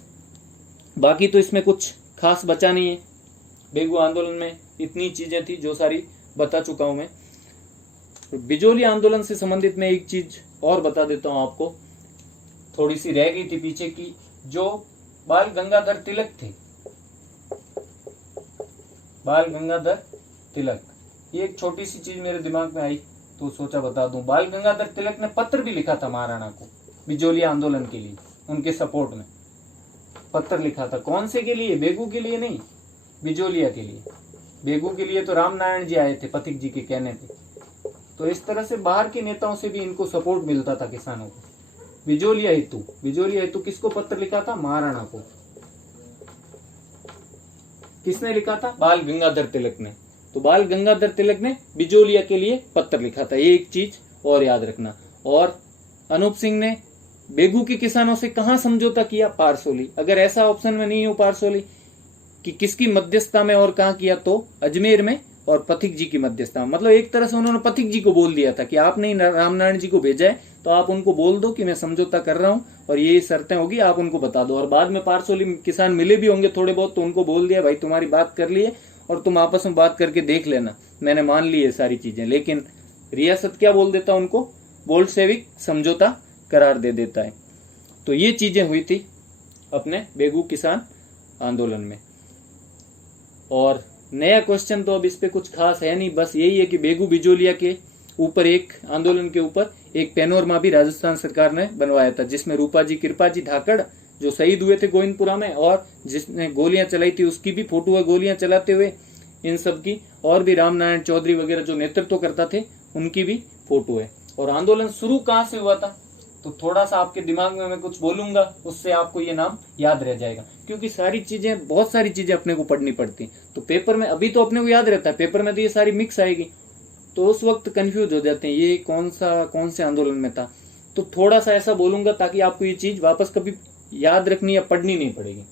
बाकी तो इसमें कुछ खास बचा नहीं है। बेगू आंदोलन में इतनी चीजें थी जो सारी बता चुका हूं मैं। बिजोली आंदोलन से संबंधित मैं एक चीज और बता देता हूं आपको, थोड़ी सी रह गई थी पीछे की। जो बाल गंगाधर तिलक थे, बाल गंगाधर तिलक, ये एक छोटी सी चीज मेरे दिमाग में आई तो सोचा बता दूं। बाल गंगाधर तिलक ने पत्र भी लिखा था महाराणा को बिजोली आंदोलन के लिए, उनके सपोर्ट में पत्र लिखा था। कौन से के लिए, बेगू के लिए नहीं, बिजोलिया के लिए। बेगू के लिए तो रामनारायण जी आए थे पथिक जी के कहने पे। तो इस तरह से बाहर के नेताओं से भी इनको सपोर्ट मिलता था किसानों को। बिजोलिया हेतु किसको पत्र लिखा था, महाराणा को। किसने लिखा था, बाल गंगाधर तिलक ने। तो बाल गंगाधर तिलक ने बिजोलिया के लिए पत्र लिखा था, ये एक चीज और याद रखना। और अनूप सिंह ने बेगू के किसानों से कहां समझौता किया, पारसोली। अगर ऐसा ऑप्शन में नहीं हो पारसोली कि किसकी मध्यस्थता में और कहां किया, तो अजमेर में और पथिक जी की मध्यस्थता में। मतलब एक तरह से उन्होंने पथिक जी को बोल दिया था कि आपने रामनारायण जी को भेजा है, तो आप उनको बोल दो कि मैं समझौता कर रहा हूं और ये शर्तें होगी, आप उनको बता दो। और बाद में पारसोली किसान मिले भी होंगे थोड़े बहुत, तो उनको बोल दिया भाई तुम्हारी बात कर लिए और तुम आपस में बात करके देख लेना, मैंने मान ली है सारी चीजें। लेकिन रियासत क्या बोल देता उनको, बोल्शेविक समझौता करार दे देता है। तो ये चीजें हुई थी अपने बेगू किसान आंदोलन में। और नया क्वेश्चन तो अब इस पे कुछ खास है नहीं, बस यही है कि बेगू बिजोलिया के ऊपर एक आंदोलन के ऊपर एक पैनोरमा भी राजस्थान सरकार ने बनवाया था, जिसमें रूपा जी कृपा जी धाकड़ जो शहीद हुए थे गोविंदपुरा में, और जिसने गोलियां चलाई थी उसकी भी फोटो है गोलियां चलाते हुए इन सब की, और भी रामनारायण चौधरी वगैरह जो नेतृत्व करता थे उनकी भी फोटो है। और आंदोलन शुरू कहां से हुआ था, तो थोड़ा सा आपके दिमाग में मैं कुछ बोलूंगा, उससे आपको ये नाम याद रह जाएगा। क्योंकि सारी चीजें, बहुत सारी चीजें अपने को पढ़नी पड़ती, तो पेपर में अभी तो अपने को याद रहता है, पेपर में तो ये सारी मिक्स आएगी, तो उस वक्त कंफ्यूज हो जाते हैं ये कौन से आंदोलन में था। तो थोड़ा सा ऐसा बोलूंगा ताकि आपको ये चीज वापस कभी याद रखनी या पढ़नी नहीं पड़ेगी।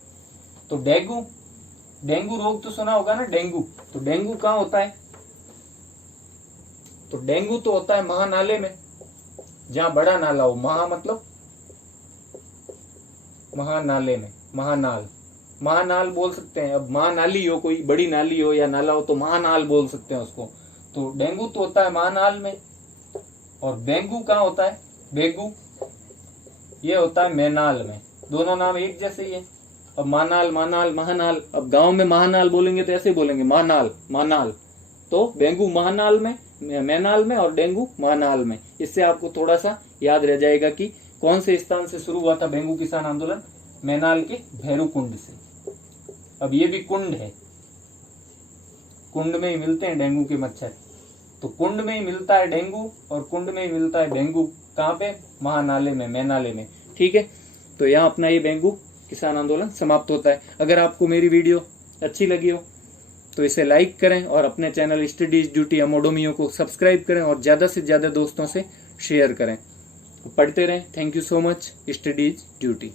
तो डेंगू रोग तो सुना होगा ना, डेंगू। तो डेंगू कहाँ होता है, तो डेंगू तो होता है महानाले में, जहां बड़ा नाला हो। महा मतलब महानाले में, महानाल बोल सकते हैं। अब महानाली हो, कोई बड़ी नाली हो या नाला हो तो महानाल बोल सकते हैं उसको। तो डेंगू तो होता है महानाल में, और बेंगू कहाँ होता है, बेगू ये होता है मैनाल में। दोनों नाम एक जैसे ही है। अब महानाल महानाल, अब गांव में महानाल बोलेंगे तो ऐसे बोलेंगे मानाल। तो बेंगू महानाल में, मैनाल में, और डेंगू महानाल में। इससे आपको थोड़ा सा याद रह जाएगा कि कौन से स्थान से शुरू हुआ था बेंगू किसान आंदोलन, मैनाल के भैरू कुंड से। अब ये भी कुंड है, कुंड में ही मिलते हैं डेंगू के मच्छर। तो कुंड में ही मिलता है डेंगू और कुंड में ही मिलता है डेंगू। कहाँ पे, महानाले में, मैनाले में। ठीक है, तो यहाँ अपना ये बेंगू किसान आंदोलन समाप्त होता है। अगर आपको मेरी वीडियो अच्छी लगी हो तो इसे लाइक करें और अपने चैनल स्टडीज ड्यूटी अमोडोमियो को सब्सक्राइब करें और ज़्यादा से ज़्यादा दोस्तों से शेयर करें। पढ़ते रहें। Thank you so much. Studies duty.